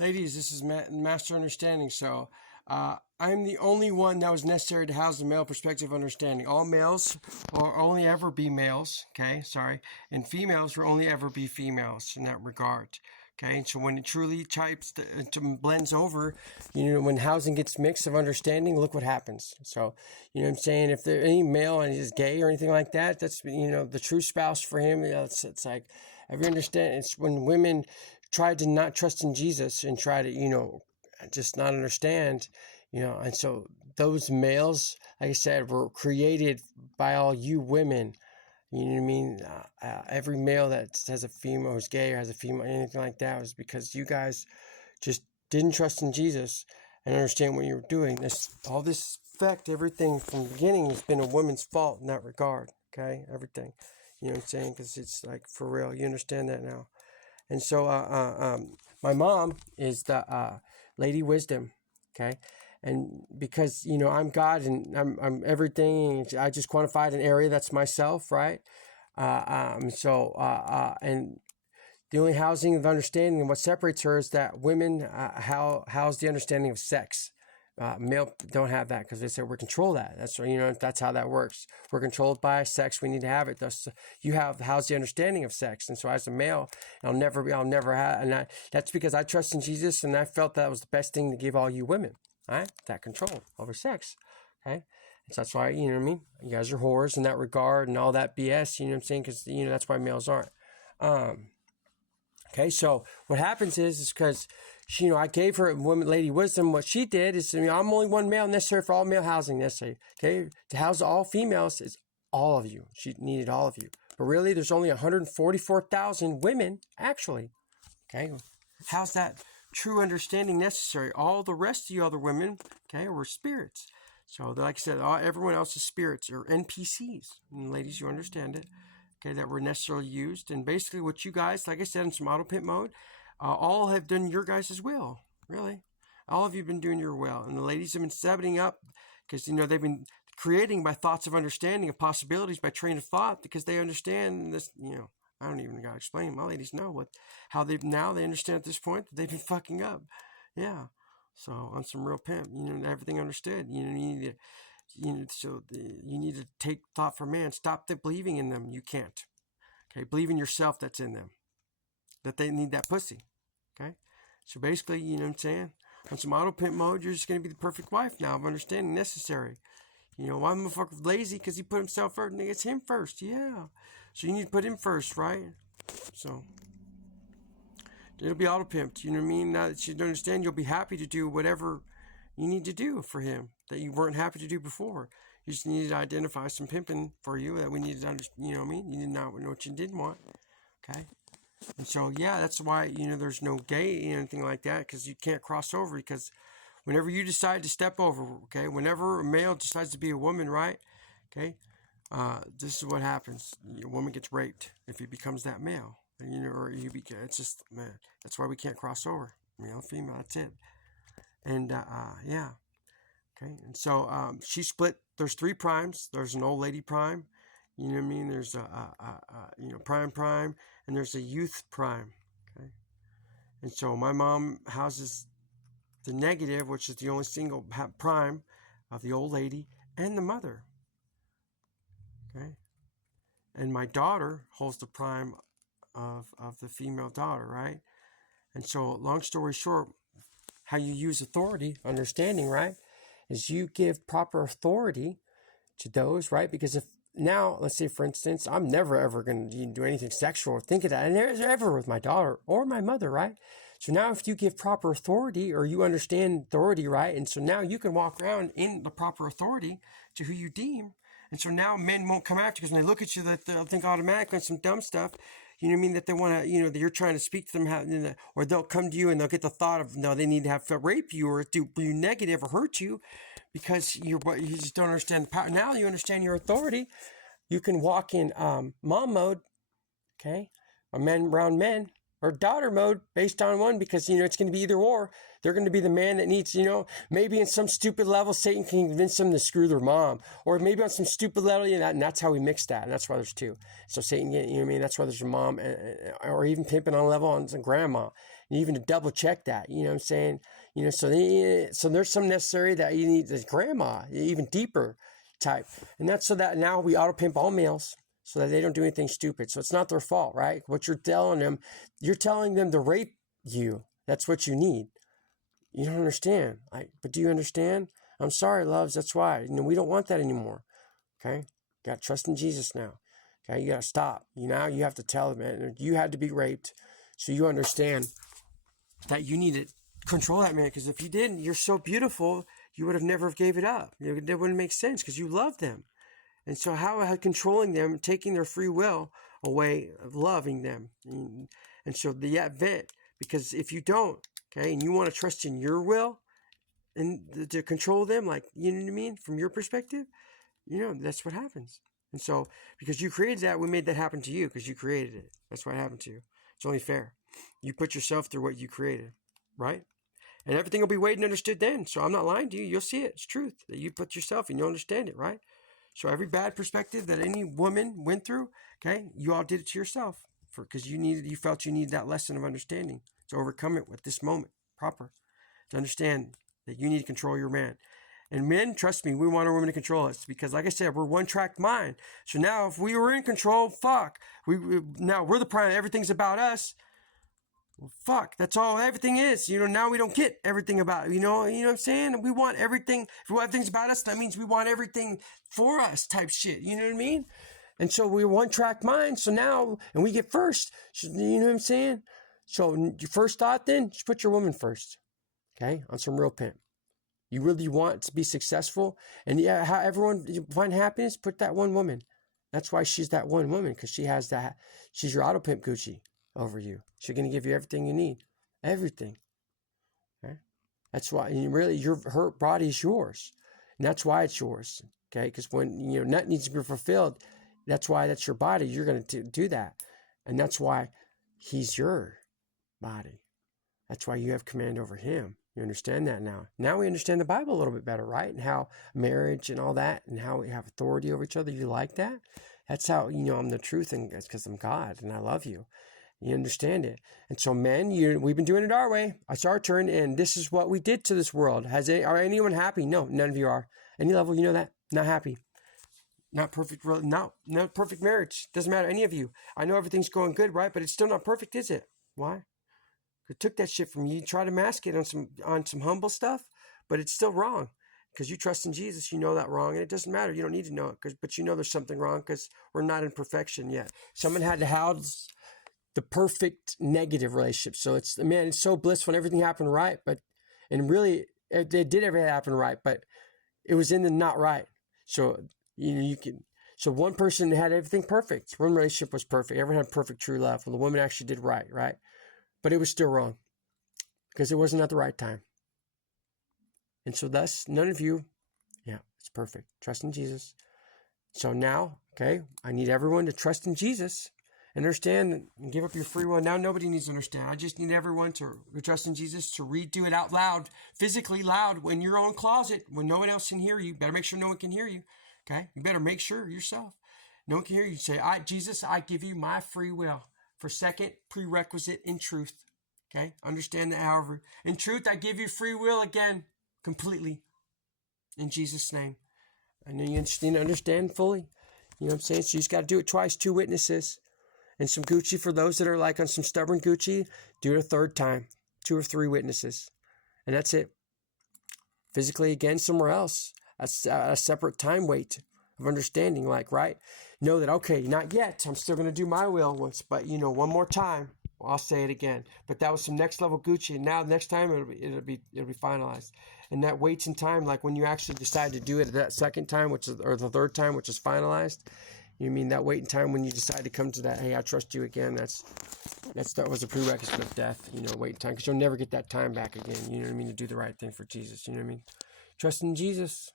Ladies, this is Master Understanding. So, I'm the only one that was necessary to house the male perspective understanding. All males will only ever be males, okay? Sorry. And females will only ever be females in that regard. Okay, so when it truly blends over, when housing gets mixed of understanding, look what happens. So, what I'm saying? If there's any male and he's gay or anything like that, that's, the true spouse for him. It's like, if you understand, it's when women try to not trust in Jesus and try to, just not understand, and so those males, like I said, were created by all you women. You know what I mean? Every male that has a female who's gay or has a female, anything like that, was because you guys just didn't trust in Jesus and understand what you were doing. All this effect, everything from the beginning has been a woman's fault in that regard. Okay, everything. You know what I'm saying? Because it's like for real. You understand that now. And so, my mom is the Lady Wisdom. Okay. And because, I'm God and I'm everything, I just quantified an area that's myself, right? And the only housing of understanding and what separates her is that women house the understanding of sex. Male don't have that because they say we're control that. That's that's how that works. We're controlled by sex. We need to have it. Thus, you how's the understanding of sex. And so as a male, I'll never have, and that's because I trust in Jesus and I felt that was the best thing to give all you women. All right, that control over sex. Okay, and so that's why what I mean. You guys are whores in that regard and all that BS. You know what I'm saying? Because that's why males aren't. Okay, so what happens is because I gave her Lady Wisdom. What she did is, I'm only one male necessary for all male housing necessary. Okay, to house all females is all of you. She needed all of you, but really, there's only 144,000 women actually. Okay, how's that true understanding necessary? All the rest of you other women, okay, were spirits. So, like I said, everyone else is spirits or NPCs. And ladies, you understand it. Okay, that were necessarily used. And basically what you guys, like I said, in some auto pimp mode, all have done your guys' will, really. All of you have been doing your will. And the ladies have been setting up because, they've been creating by thoughts of understanding of possibilities by train of thought because they understand this, I don't even got to explain. My ladies know how they understand at this point that they've been fucking up. Yeah. So on some real pimp, everything understood. You need to you need to take thought for man. Stop believing in them. You can't. Okay, believe in yourself. That's in them. That they need that pussy. Okay, so basically, what I'm saying? On some auto pimp mode, you're just gonna be the perfect wife now of understanding necessary. Why the motherfucker lazy? Because he put himself first. And it's him first. Yeah. So you need to put him first, right? So it'll be auto pimped. You know what I mean? Now that you understand, you'll be happy to do whatever you need to do for him that you weren't happy to do before. You just needed to identify some pimping for you that we needed to understand. You know what I mean? You did not know what you didn't want. Okay. And so, yeah, that's why, there's no gay anything like that because you can't cross over because whenever you decide to step over, okay, whenever a male decides to be a woman, right? Okay. This is what happens. A woman gets raped if he becomes that male. And, it's just, man, that's why we can't cross over. Male, female, that's it. And, yeah. Okay. And so, she split, there's 3 primes. There's an old lady prime. You know what I mean? There's prime, and there's a youth prime. Okay. And so my mom houses the negative, which is the only single prime of the old lady and the mother. Okay. And my daughter holds the prime of the female daughter, right? And so, long story short, how you use authority, understanding, right, is you give proper authority to those, right? Because if now, let's say, for instance, I'm never ever going to do anything sexual or think of that, and there's ever with my daughter or my mother, right? So now if you give proper authority or you understand authority, right? And so now you can walk around in the proper authority to who you deem. And so now men won't come after you because when they look at you, that they'll think automatically on some dumb stuff. You know what I mean? That they want to, that you're trying to speak to them, or they'll come to you and they'll get the thought of, no, they need to have to rape you or do you negative or hurt you because you just don't understand the power. Now you understand your authority. You can walk in mom mode, okay, or men around men, or daughter mode based on one because, it's going to be either or. They're going to be the man that needs, maybe in some stupid level, Satan can convince them to screw their mom. Or maybe on some stupid level, and that's how we mix that. And that's why there's 2. So Satan, that's why there's a mom, or even pimping on a level on some grandma. and even to double check that, you know what I'm saying? You know, so there's some necessary that you need, the grandma, even deeper type. And that's so that now we auto pimp all males so that they don't do anything stupid. So it's not their fault, right? What you're telling them to rape you. That's what you need. You don't understand. But do you understand? I'm sorry, loves. That's why. You know, we don't want that anymore. Okay? You got to trust in Jesus now. Okay? You got to stop. Now you have to tell them, man, you had to be raped. So you understand that you need to control that man. Because if you didn't, you're so beautiful, you would have never gave it up. It wouldn't make sense because you love them. And so how controlling them, taking their free will away of loving them. And so that vent, because if you don't, okay, and you want to trust in your will and to control them, like, you know what I mean, from your perspective, that's what happens. And so, because you created that, we made that happen to you because you created it. That's what happened to you. It's only fair. You put yourself through what you created, right? And everything will be weighed and understood then. So I'm not lying to you. You'll see it. It's truth that you put yourself and you'll understand it, right? So every bad perspective that any woman went through, okay, you all did it to yourself because you felt you needed that lesson of understanding to overcome it with this moment proper, to understand that you need to control your man. And men, trust me, we want our women to control us because, like I said, we're one-track mind. So now if we were in control, now we're the prime. Everything's about us. Well, fuck, that's all everything is. Now we don't get everything about it. You know what I'm saying? We want everything. If we want things about us, that means we want everything for us type shit. You know what I mean? And so we're one-track mind. So now, and we get first. You know what I'm saying? So your first thought then, just put your woman first. Okay? On some real pimp. You really want to be successful, and how everyone find happiness, put that one woman. That's why she's that one woman, because she has that. She's your auto pimp Gucci over you. She's going to give you everything you need. Everything. Okay? That's why, and really, her body is yours. And that's why it's yours. Okay? Because when, nothing needs to be fulfilled, that's why that's your body. You're going to do that. And that's why he's your body. That's why you have command over him. You understand that now. Now we understand the Bible a little bit better, right? And how marriage and all that, and how we have authority over each other. You like that? That's how, I'm the truth, and it's because I'm God, and I love you. You understand it. And so, men, we've been doing it our way. It's our turn, and this is what we did to this world. Are anyone happy? No, none of you are. Any level, you know that? Not happy. Not perfect. Not perfect marriage. Doesn't matter, any of you. I know everything's going good, right? But it's still not perfect, is it? Why? It took that shit from you. You try to mask it on some humble stuff, but it's still wrong because you trust in Jesus. You know that wrong, and it doesn't matter. You don't need to know it, but you know there's something wrong because we're not in perfection yet. Someone had to house the perfect negative relationship. So it's so blissful when everything happened right, and really it did everything happen right, but it was in the not right. So So one person had everything perfect. One relationship was perfect. Everyone had perfect true love. Well, the woman actually did right? But it was still wrong because it wasn't at the right time. And so thus, none of you, it's perfect. Trust in Jesus. So now, okay, I need everyone to trust in Jesus, understand, and give up your free will. Now nobody needs to understand. I just need everyone to trust in Jesus, to do it out loud, physically loud, in your own closet, when no one else can hear you. Better make sure no one can hear you, okay? You better make sure yourself. No one can hear you. Say, Jesus, I give you my free will. For second prerequisite in truth. Okay? Understand that, however. In truth, I give you free will again, completely. In Jesus' name. I know you understand fully. You know what I'm saying? So you just got to do it twice, 2 witnesses. And some Gucci for those that are like on some stubborn Gucci, do it a 3rd time. 2 or 3 witnesses. And that's it. Physically again somewhere else. A separate time weight of understanding, right? Know that, okay, not yet. I'm still going to do my will once, but one more time, I'll say it again. But that was some next level Gucci, and now next time it'll be finalized. And that waits in time, like when you actually decide to do it that 2nd time, or the 3rd time, which is finalized. You mean that wait in time when you decide to come to that? Hey, I trust you again. That was a prerequisite of death. Wait in time, because you'll never get that time back again. You know what I mean? To do the right thing for Jesus. You know what I mean? Trust in Jesus.